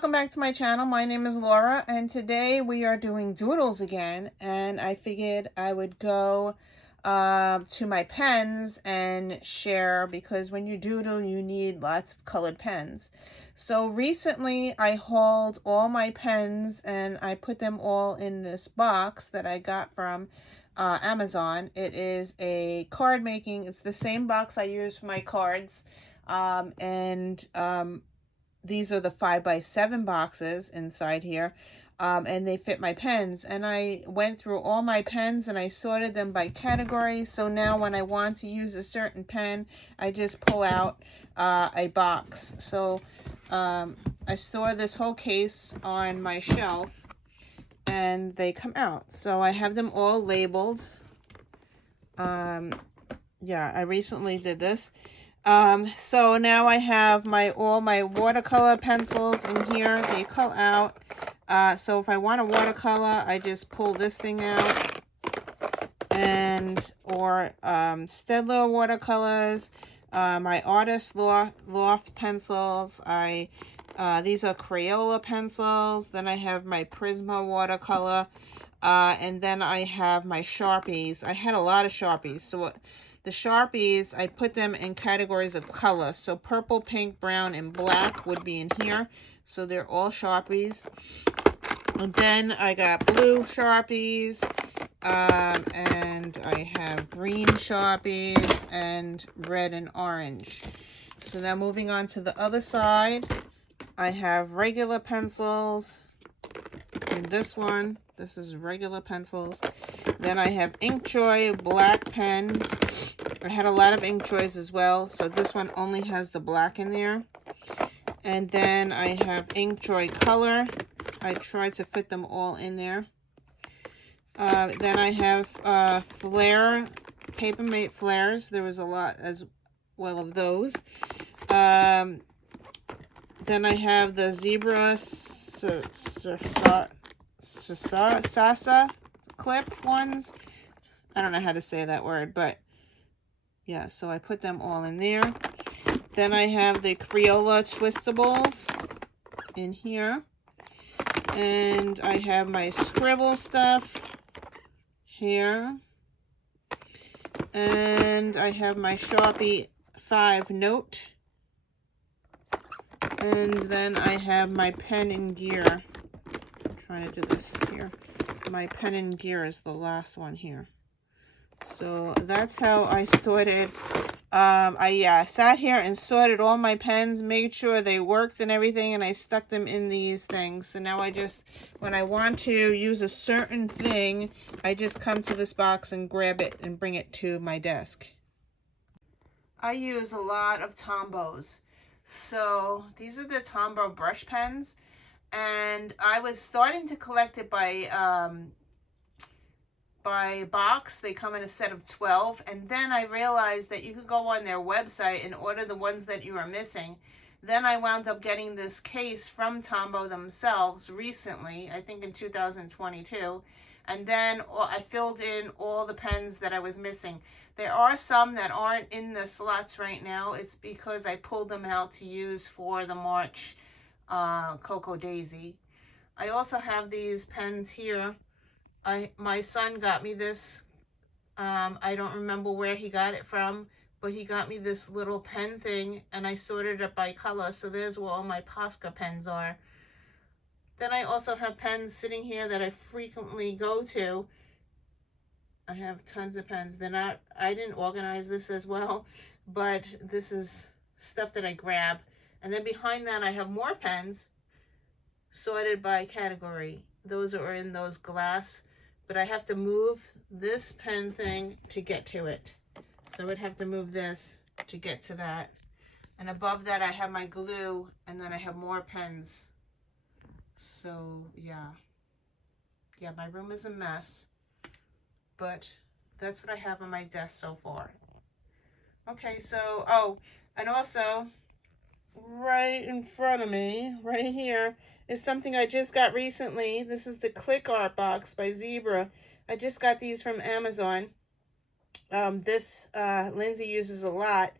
welcome back to my channel. My name is Laura, and today we are doing doodles again, and I figured I would go to my pens and share, because when you doodle you need lots of colored pens. So recently I hauled all my pens and I put them all in this box that I got from Amazon. It is a card making, it's the same box I use for my cards, these are the 5x7 boxes inside here, and they fit my pens. And I went through all my pens and I sorted them by category. So now when I want to use a certain pen, I just pull out a box. So I store this whole case on my shelf and they come out. So I have them all labeled. Yeah, I recently did this. So now I have all my watercolor pencils in here. They cut out. So if I want a watercolor, I just pull this thing out, or Staedtler watercolors, my Artist Loft pencils. These are Crayola pencils. Then I have my Prima Watercolor, and then I have my Sharpies. I had a lot of Sharpies, so the Sharpies, I put them in categories of color. So purple, pink, brown, and black would be in here. So they're all Sharpies. And then I got blue Sharpies, and I have green Sharpies, and red and orange. So now moving on to the other side, I have regular pencils. And this one, this is regular pencils. Then I have Inkjoy black pens. I had a lot of Inkjoys as well, so this one only has the black in there. And then I have Inkjoy color. I tried to fit them all in there. Then I have Flair, Papermate Flares. There was a lot as well of those. Then I have the Zebra Sasa clip ones. I don't know how to say that word, but yeah, so I put them all in there. Then I have the Crayola Twistables in here. And I have my scribble stuff here. And I have my Sharpie 5 note. And then I have my pen and gear. I'm trying to do this here. My pen and gear is the last one here. So that's how I sorted. I sat here and sorted all my pens, made sure they worked and everything, and I stuck them in these things. So now I just, when I want to use a certain thing, I just come to this box and grab it and bring it to my desk. I use a lot of Tombos. So these are the Tombow brush pens, and I was starting to collect it by box. They come in a set of 12, and then I realized that you could go on their website and order the ones that you are missing. Then I wound up getting this case from Tombow themselves recently, I think in 2022, and then I filled in all the pens that I was missing. There are some that aren't in the slots right now. It's because I pulled them out to use for the March Cocoa Daisy. I also have these pens here. My son got me this. I don't remember where he got it from, but he got me this little pen thing, and I sorted it by color. So there's where all my Posca pens are. Then I also have pens sitting here that I frequently go to. I have tons of pens. I didn't organize this as well, but this is stuff that I grab. And then behind that I have more pens sorted by category. Those are in those glass, but I have to move this pen thing to get to it. So I would have to move this to get to that. And above that I have my glue, and then I have more pens. So yeah, my room is a mess, but that's what I have on my desk so far. Okay, so, oh, and also right in front of me, right here, is something I just got recently. This is the Click Art box by Zebra. I just got these from Amazon. Lindsay uses a lot,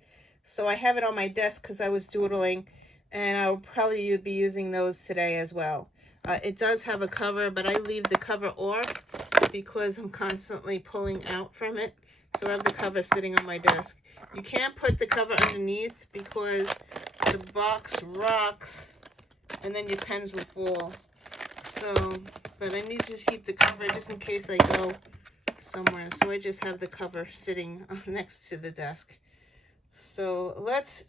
so I have it on my desk because I was doodling. and I'll probably be using those today as well. It does have a cover, but I leave the cover off because I'm constantly pulling out from it. So I have the cover sitting on my desk. You can't put the cover underneath because the box rocks and then your pens will fall. So, but I need to keep the cover just in case I go somewhere. So I just have the cover sitting next to the desk. So let's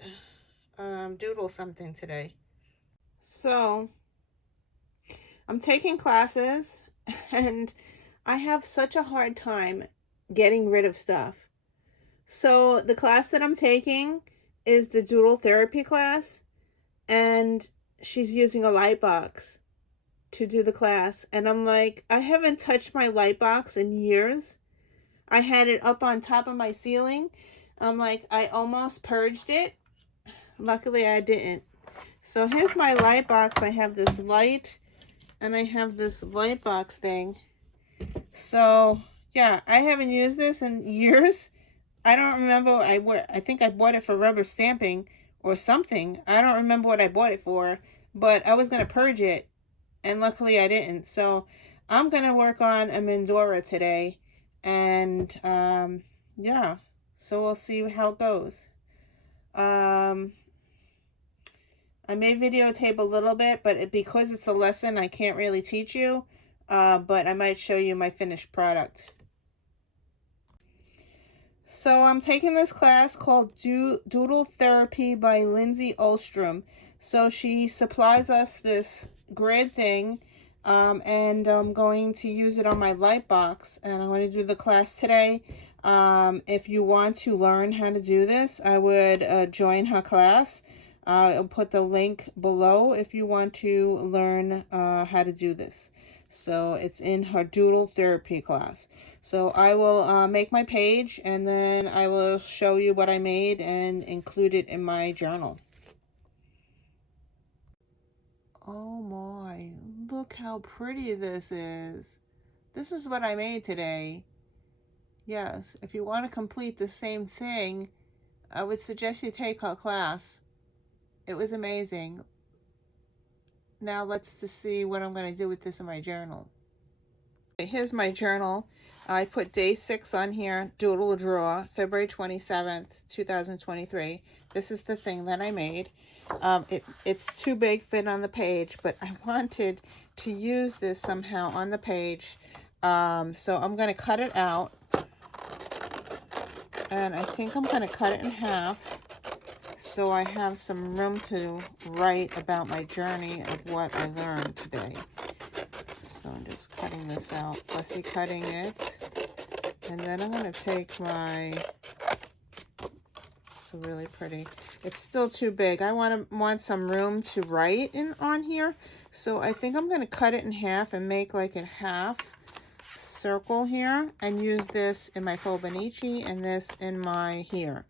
doodle something today. So I'm taking classes and I have such a hard time getting rid of stuff. So the class that I'm taking is the Doodle therapy class, and she's using a light box to do the class. And I'm like, I haven't touched my light box in years. I had it up on top of my ceiling. I'm like, I almost purged it. Luckily I didn't. So here's my light box. I have this light and I have this light box thing. So yeah, I haven't used this in years. I don't remember. I think I bought it for rubber stamping or something. I don't remember what I bought it for, but I was going to purge it, and luckily I didn't. So I'm going to work on a Mandala today, and yeah, so we'll see how it goes. I may videotape a little bit, but because it's a lesson, I can't really teach you, but I might show you my finished product. So I'm taking this class called Doodle Therapy by Lindsay Ostrom. So she supplies us this grid thing, and I'm going to use it on my light box, and I'm going to do the class today. If you want to learn how to do this, I would join her class. I'll put the link below if you want to learn how to do this. So it's in her Doodle therapy class. So I will make my page, and then I will show you what I made and include it in my journal. Oh my, look how pretty this is. This is what I made today. Yes, if you want to complete the same thing, I would suggest you take her class. It was amazing. Now let's see what I'm going to do with this in my journal. Here's my journal. I put day 6 on here, Doodle Draw, February 27th, 2023. This is the thing that I made. It's too big fit on the page, but I wanted to use this somehow on the page. So I'm going to cut it out. And I think I'm going to cut it in half, so I have some room to write about my journey of what I learned today. So I'm just cutting this out, fussy cutting it. And then I'm going to take my, it's really pretty. It's still too big. I want some room to write on here. So I think I'm going to cut it in half and make like a half circle here and use this in my Fobonichi and this in my here.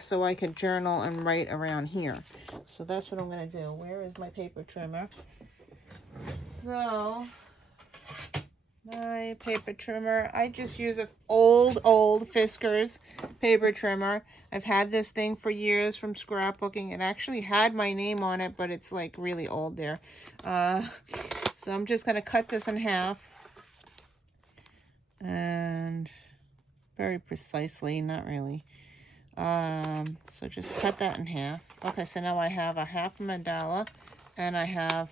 So I could journal and write around here. So that's what I'm going to do. Where is my paper trimmer? So, my paper trimmer, I just use an old Fiskars paper trimmer. I've had this thing for years from scrapbooking. It actually had my name on it, but it's like really old there. So I'm just going to cut this in half. And very precisely, not really. So just cut that in half. Okay, so now I have a half mandala, and I have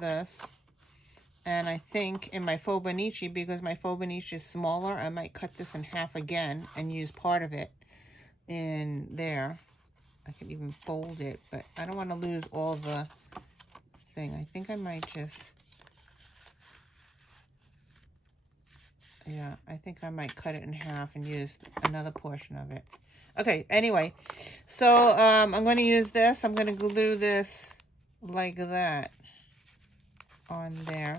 this. And I think in my Fobonichi, because my Fobonichi is smaller, I might cut this in half again and use part of it in there. I could even fold it, but I don't want to lose all the thing. I think I might just, yeah, I think I might cut it in half and use another portion of it. Okay, anyway, so I'm going to use this. I'm going to glue this like that on there,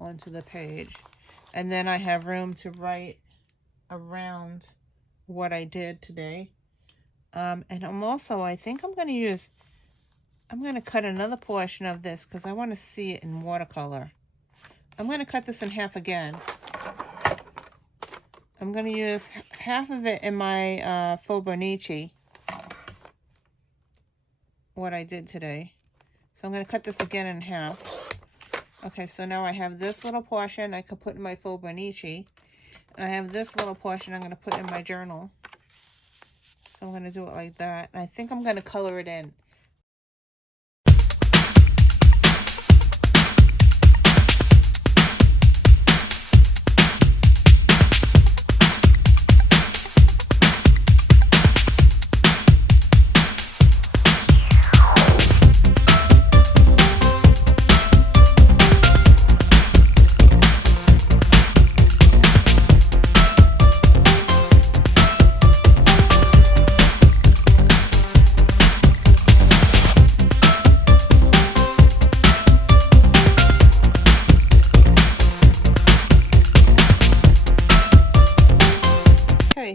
onto the page. And then I have room to write around what I did today. And I think I'm going to cut another portion of this because I want to see it in watercolor. I'm going to cut this in half again. I'm going to use half of it in my Fobonichi. what I did today. So I'm going to cut this again in half. Okay, so now I have this little portion I could put in my Fibonacci. And I have this little portion I'm going to put in my journal. So I'm going to do it like that. And I think I'm going to color it in.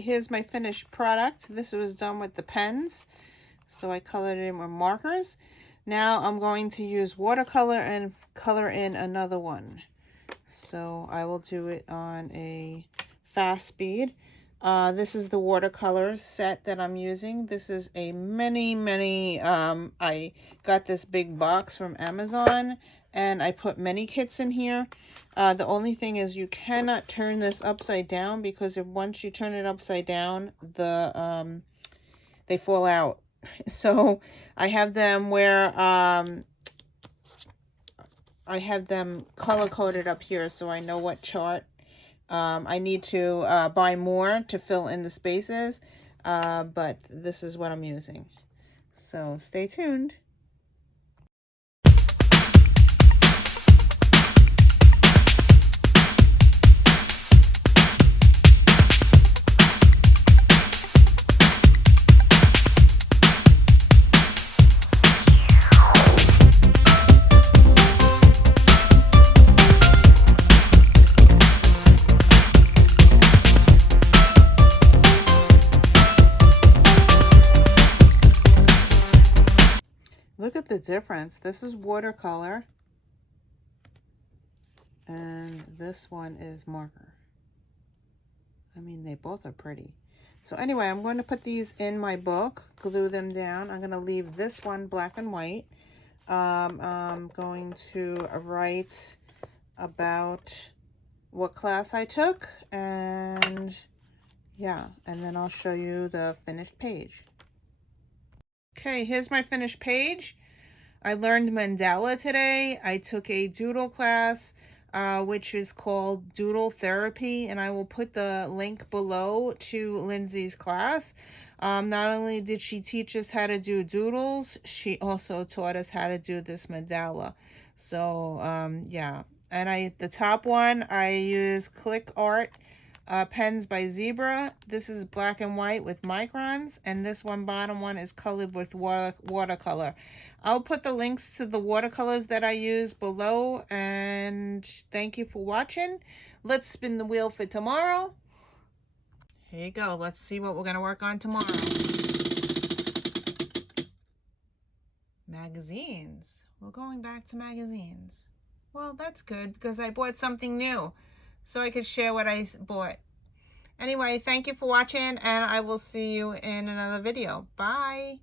Here's my finished product. This was done with the pens, so I colored it in with markers. Now I'm going to use watercolor and color in another one. So I will do it on a fast speed. This is the watercolor set that I'm using. This is a many I got this big box from Amazon, and I put many kits in here. The only thing is you cannot turn this upside down, because if once you turn it upside down, they fall out. So I have them where I have them color coded up here, so I know what chart I need to buy more to fill in the spaces, but this is what I'm using. So stay tuned. Look at the difference. This is watercolor, and this one is marker. I mean, they both are pretty. So anyway, I'm going to put these in my book, glue them down. I'm going to leave this one black and white. I'm going to write about what class I took, and yeah, and then I'll show you the finished page. Okay, here's my finished page. I learned Mandala today. I took a Doodle class, which is called Doodle Therapy, and I will put the link below to Lindsay's class. Not only did she teach us how to do doodles, she also taught us how to do this mandala. So, yeah. And the top one, I use Click Art pens by Zebra. This is black and white with microns, and this one bottom one is colored with watercolor. I'll put the links to the watercolors that I use below, and thank you for watching. Let's spin the wheel for tomorrow. Here you go. Let's see what we're going to work on tomorrow. Magazines. We're going back to magazines. Well, that's good, because I bought something new, so I could share what I bought. Anyway, thank you for watching, and I will see you in another video. Bye.